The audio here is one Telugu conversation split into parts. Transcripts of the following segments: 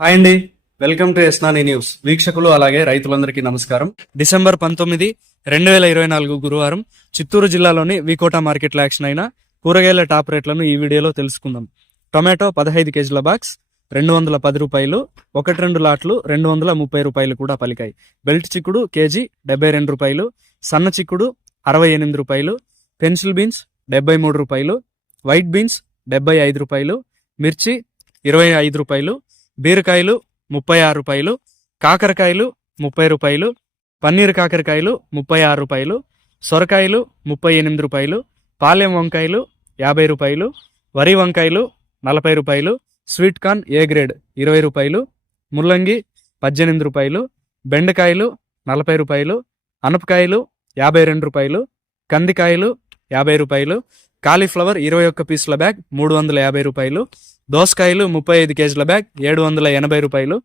హాయ్ అండి. వెల్కమ్ టు ఎస్నాని న్యూస్. వీక్షకులు అలాగే రైతులందరికీ నమస్కారం. డిసెంబర్ పంతొమ్మిది రెండు వేల ఇరవై నాలుగు గురువారం చిత్తూరు జిల్లాలోని వికోటా మార్కెట్లో యాక్షన్ అయిన కూరగాయల టాప్ రేట్లను ఈ వీడియోలో తెలుసుకుందాం. టొమాటో పదహైదు కేజీల బాక్స్ రెండు వందల పది రూపాయలు ఒకటి రెండు లాట్లు రెండు వందల ముప్పై రూపాయలు కూడా పలికాయి. బెల్ట్ చిక్కుడు కేజీ డెబ్బై రెండు రూపాయలు సన్న చిక్కుడు అరవై ఎనిమిది రూపాయలు పెన్సిల్ బీన్స్ డెబ్బై మూడు రూపాయలు వైట్ బీన్స్ డెబ్బై ఐదు రూపాయలు మిర్చి ఇరవై ఐదు రూపాయలు బీరకాయలు ముప్పై ఆరు రూపాయలు కాకరకాయలు ముప్పై రూపాయలు పన్నీర్ కాకరకాయలు ముప్పై ఆరు రూపాయలు సొరకాయలు ముప్పై ఎనిమిది రూపాయలు పాలెం వంకాయలు యాభై రూపాయలు వరి వంకాయలు నలభై రూపాయలు స్వీట్ కార్న్ ఏ గ్రేడ్ ఇరవై రూపాయలు ముల్లంగి పద్దెనిమిది రూపాయలు బెండకాయలు నలభై రూపాయలు అనపకాయలు యాభై రెండు రూపాయలు కందికాయలు యాభై రూపాయలు కాలీఫ్లవర్ ఇరవై ఒక్క పీసుల బ్యాగ్ మూడు వందల యాభై రూపాయలు దోసకాయలు ముప్పై ఐదు కేజీల బ్యాగ్ ఏడు వందల ఎనభై రూపాయలు.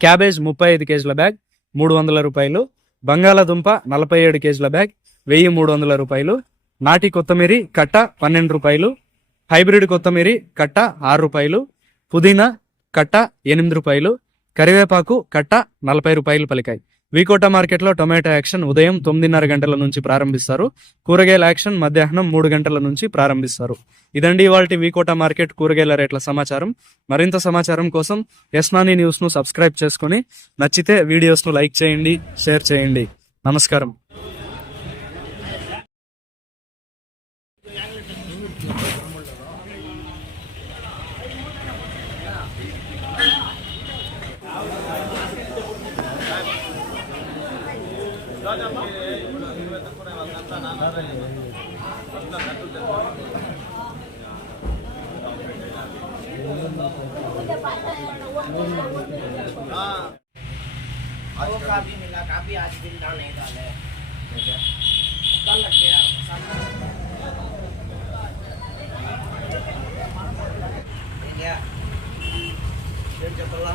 క్యాబేజ్ ముప్పై ఐదు కేజీల బ్యాగ్ మూడు వందల రూపాయలు. బంగాళాదుంప నలభై ఏడు కేజీల బ్యాగ్ వెయ్యి మూడు వందల రూపాయలు. నాటి కొత్తమీరి కట్ట పన్నెండు రూపాయలు. హైబ్రిడ్ కొత్తమీరి కట్ట ఆరు రూపాయలు. పుదీనా కట్ట ఎనిమిది రూపాయలు. కరివేపాకు కట్ట నలభై రూపాయలు పలికాయి. వికోట మార్కెట్లో టొమాటో యాక్షన్ ఉదయం తొమ్మిదిన్నర గంటల నుంచి ప్రారంభిస్తారు. కూరగాయల యాక్షన్ మధ్యాహ్నం మూడు గంటల నుంచి ప్రారంభిస్తారు. ఇదండి ఇవాళ వికోట మార్కెట్ కూరగాయల రేట్ల సమాచారం. మరింత సమాచారం కోసం యస్నాని న్యూస్ను సబ్స్క్రైబ్ చేసుకొని నచ్చితే వీడియోస్ను లైక్ చేయండి షేర్ చేయండి. నమస్కారం. वो काफी मिला काफी आज दिन डाउन नहीं डाले कल लग गया क्या डेढ़ चपला